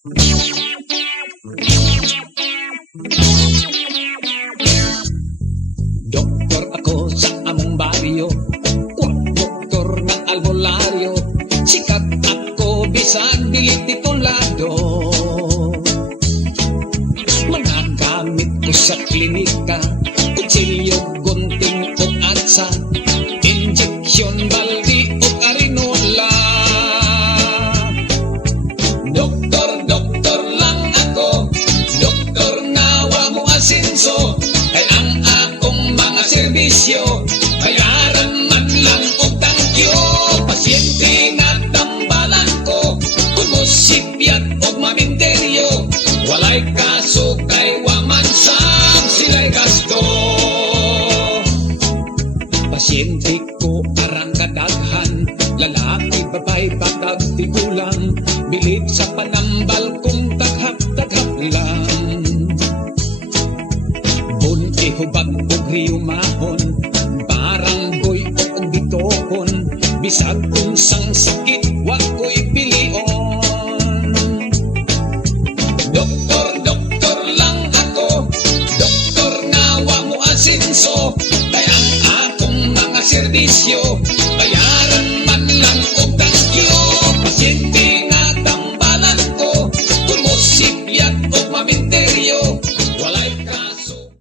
Doktor ako sa among baryo, doktor ng albularyo. Sikat ako bisan dili titulado. Mga gamit ko sa klinika, kutsilyo, gunting o atsa, injeksyon, baldi o arinola. Doktor lang ako, doktor nga wa mo asenso. Kay ang akong mga serbisyo, bayaran man lang og tangkyo. Pasyente nga tambalan ko, kung musipyat og maminteryo. Walay kaso kay wa man sab sila'y gasto. Pasyente ko arang kadaghan, lalaki, babay, batag, tigulang. Bilib sa panambal kong taghap-taghap lang. Bun ihubag og riyumahon, parang boy o bitokon. Bisag unsang sakit, wa ko'y pilion. Doktor lang ako, doktor nga wa mo asenso. Kay ang akong mga serbisyo,